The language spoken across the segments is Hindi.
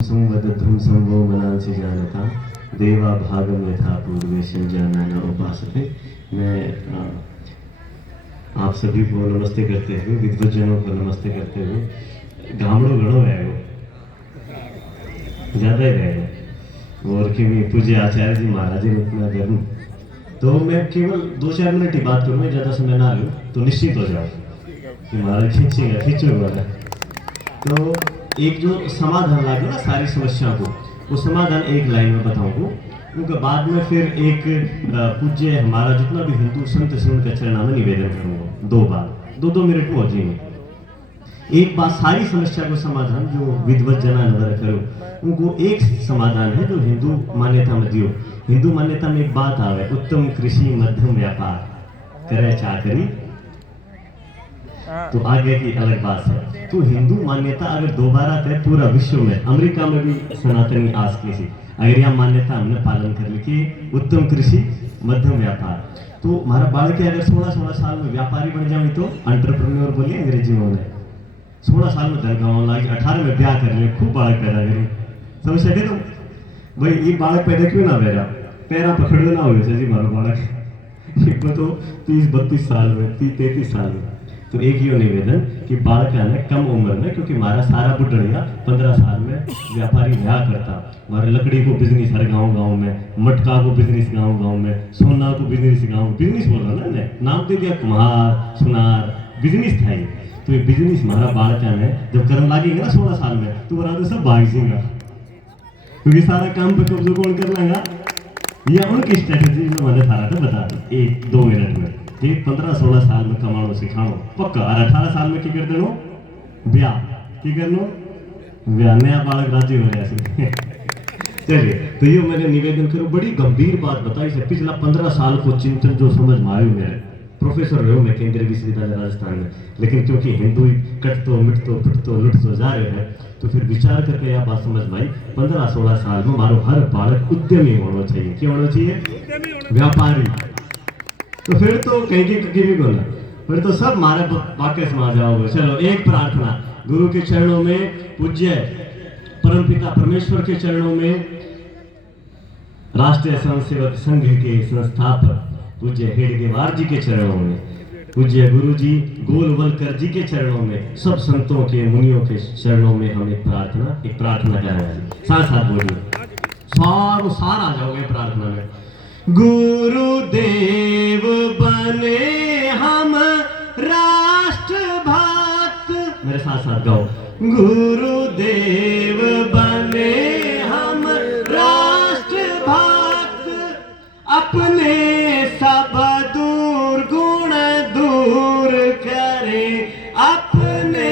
संवदध्वंसं वो मनांसि जानता देवा भागम यथा पूर्वे संजाना न उपासते। मैं आप सभी को नमस्ते करते हुए, विद्वज्जनों को नमस्ते करते हुए, गामड़ो गणो है वो ज़्यादा ही रहेगा और कि पूज्य आचार्य जी महाराज जी ने इतना गर्म, तो मैं केवल 2-4 मिनट ही बात करूँगा, ज़्यादा समय ना लूँ तो निश्चित हो जाओ कि महाराज खींचेगा खींचो वाला। तो एक जो समाधान लागे ना सारी समस्याओं को, वो समाधान एक लाइन में बताऊंगा, उनके बाद में फिर एक पूज्य हमारा जितना भी हिंदू संत से उनका चरणों में निवेदन करूंगा। 2 बार 2-2 मिनट में हो जाएंगे। एक बात सारी समस्या को समाधान जो विद्वत जना नजर करो उनको एक समाधान है जो हिंदू मान्यता में दियो। हिंदू मान्यता में एक बात आवे, उत्तम कृषि मध्यम व्यापार करे चाकरी, तो आगे की अलग बात है। तो हिंदू मान्यता अगर दोबारा थे पूरा विश्व में, अमेरिका में भी सनातनी आज की थी, अगर यह मान्यता हमने पालन कर ली कि उत्तम कृषि मध्यम व्यापार, तो हमारा बालक के अगर 16-16 साल में व्यापारी बन जाए तो एंटरप्रेन्योर बोलिए अंग्रेजी में उन्हें 16 साल में धन कमाने लगे, 18 में ब्याह कर लिया, खूब बालक पैदा करें। समझ सके तुम भाई ये बालक पैदा क्यों ना पैदा पैरा पकड़ो ना हो जी मारो बालक तो 30-32 साल में 30-33 साल में। तो एक ही निवेदन कि बालक ने कम उम्र में, क्योंकि हमारा सारा बुढ़िया 15 साल में व्यापारी ब्याह करता, हमारे लकड़ी को बिजनेस हर गांव में, मटका को बिजनेस गांव में, सोना को बिजनेस बिजनेस बोल रहा ना, नाम दे दिया कुम्हार सुनार, बिजनेस था ये। तो ये बिजनेस हमारा बालक ने जब करने लगेगा ना 16 साल में, तो बराबर सब भाग जाएगा, क्योंकि सारा काम पे कब्जा कौन कर लेगा, या उनकी स्ट्रेटेजी जो मैंने थारा था बता दी 1-2 मिनट में। 15-16 साल में कमानो सिखाओ पक्का, और 18 साल में की कर देनो ब्याह, की करनो ब्याह, नया बालक राजी हो जाए। चलिए, तो ये मैंने निवेदन करो, बड़ी गंभीर बात बताई से पिछला 15 साल को चिंतन जो समझ में आयु मेरे प्रोफेसर रहे मैं केंद्रीय विश्वविद्यालय राजस्थान में, लेकिन क्योंकि हिंदू कटतो मिटतो फिटतो लुटतो जा रहे हैं, तो फिर विचार करके यह बात समझ में आई 15-16 साल में हमारो हर बालक उद्यमी होना चाहिए। क्या होना चाहिए? व्यापारी। तो फिर तो कहीं की भी बोला, फिर तो सब हमारे वाक्य समा जाओगे। चलो एक प्रार्थना, गुरु के चरणों में, पूज्य परमपिता परमेश्वर के चरणों में, राष्ट्रीय स्वयंसेवक संघ के संस्थापक पूज्य हेडगेवार जी के चरणों में, पूज्य गुरु जी गोलवलकर जी के चरणों में, सब संतों के मुनियों के चरणों में हम एक प्रार्थना करेंगे। साथ साथ बोलिए, सार आ जाओगे प्रार्थना में। गुरुदेव बने हम राष्ट्र भक्त, मेरे साथ साथ गाओ, गुरुदेव बने हम राष्ट्र भक्त, अपने सब दुर्गुण दूर करें, अपने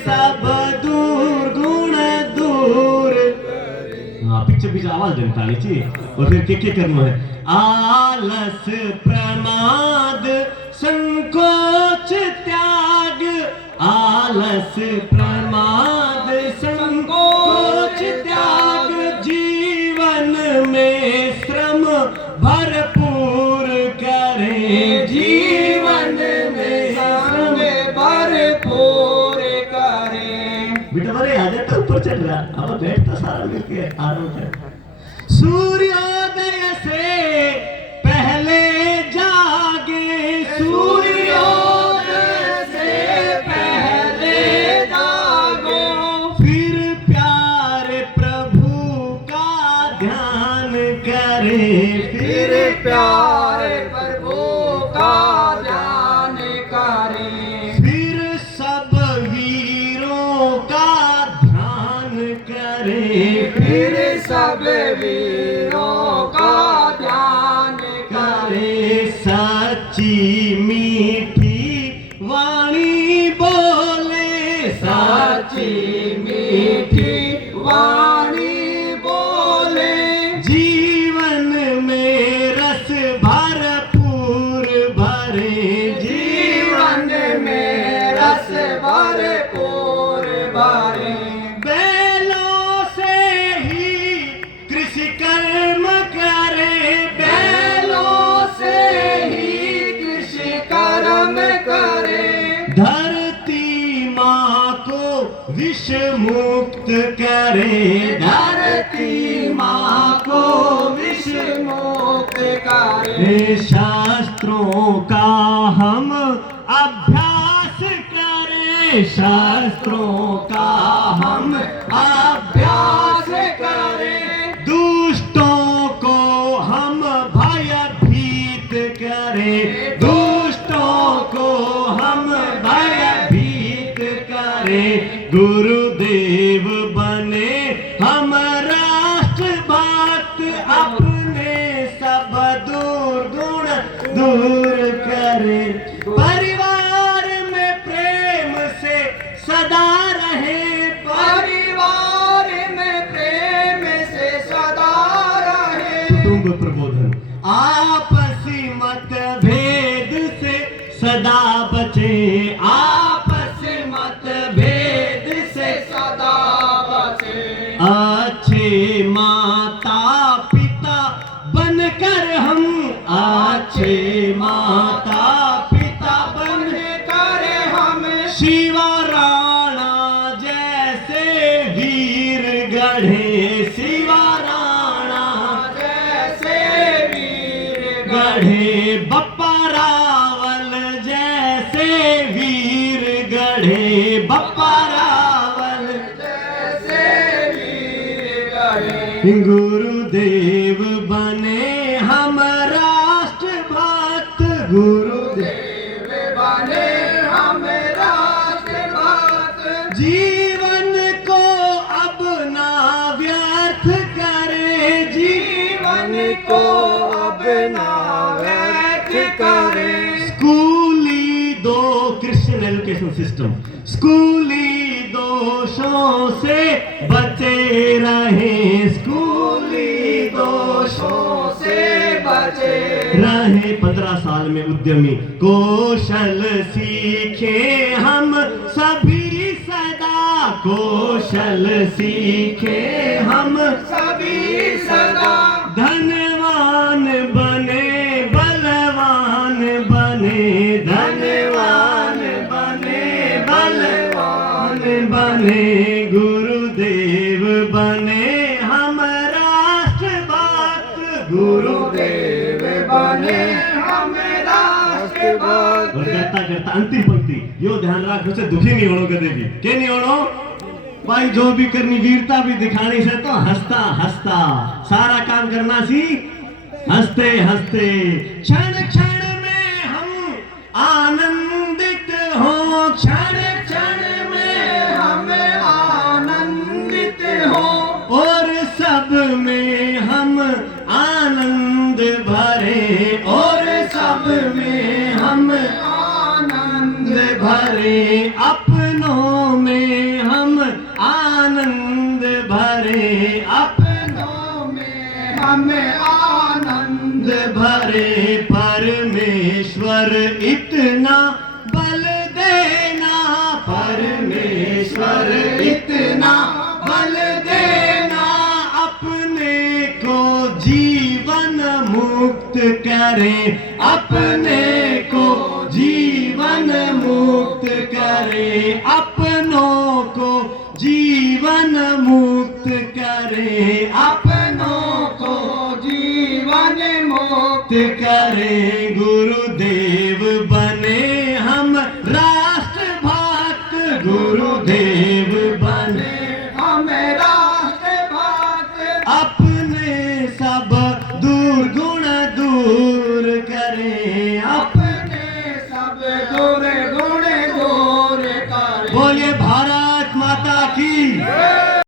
सब दुर्गुण दूर करें। हाँ, पीछे आवाज देता नीचे, और फिर क्या करना है? आलस प्रमाद संकोच त्याग, आलस प्रमाद संकोच त्याग, जीवन में श्रम भरपूर करें, जीवन में श्रम भरपूर करें। बेटा बड़े आ जाता ऊपर चढ़ रहा, अब बैठता सारा मिलके आराम से। सूर्योदय से पहले जागे, सूर्योदय से पहले जागो, फिर प्यारे प्रभु का ध्यान करें, फिर प्यारे प्रभु का ध्यान करें, फिर सब वीरों का ध्यान करें, फिर सब वीरों का ध्यान करें, सच्ची मीठी वाणी बोले, सच्ची मीठी वाणी बोले, जीवन में रस भरपूर भरे, जीवन में रस भरपूर भरे, बैलों से ही कृषि कर्म करे, धरती माँ को विष मुक्त करे। शास्त्रों का हम अभ्यास करें, शास्त्रों का हम अभ्यास करें। दुष्टों को हम भयभीत करें, दुष्टों को हम भयभीत करें। गुरुदेव बने हम राष्ट्रभक्त, अपने सब दुर्गुण दूर करें। परिवार में प्रेम से सदा रहे, परिवार में प्रेम से सदा रहे। कुटुंब प्रबोधन, आपसी मतभेद से सदा बचे, आपसी मतभेद से सदा बचे। अच्छे माता पिता बनकर हम, अच्छे माता पिता बनकर हम शिवा राणा जैसे वीर गढ़े, शिवा राणा जैसे वीर गढ़े। बप्पा रावल जैसे वीर गढ़े, बप्पा रावल जैसे वीर गढ़े। गुरुदेव बने हम राष्ट्रभक्त, गुरुदेव बने हम राष्ट्रभक्त। जीवन को अब ना व्यर्थ करें, जीवन को अब ना व्यर्थ करें। स्कूली दो क्रिश्चियन एजुकेशन सिस्टम, स्कूली दोषों से बचे रहें, स्कूली दोषों से बचे रहें। 15 साल में उद्यमी कौशल सीखे हम सभी सदा, कौशल सीखे हम सभी सदा। धनवान बने, बलवान बने, धनवान बने, बलवान बने। गुरुदेव बने हम राष्ट्रभक्त, गुरुदेव बने हम राष्ट्रभक्त। और करता करता अंतिम पंक्ति यो ध्यान रखो से दुखी नहीं होनो कदे भी, के नहीं होनो भाई। जो भी करनी वीरता भी दिखानी से तो हंसता हंसता सारा काम करना सी, हंसते हंसते। क्षण क्षण में हम आनंदित हो, क्षण क्षण में हम आनंदित हो। और सब में हम आनंद भरे, और सब में हम आनंद भरे। अपनों में हम आनंद भरे, अपनों में हम आनंद भरे। परमेश्वर इतना बल देना, परमेश्वर इतना बल देना। अपने को जीवन मुक्त करें, अपने को जीवन मुक्त करें। अपनों को जीवन मुक्त करें, अपनों को जीवन मुक्त करें।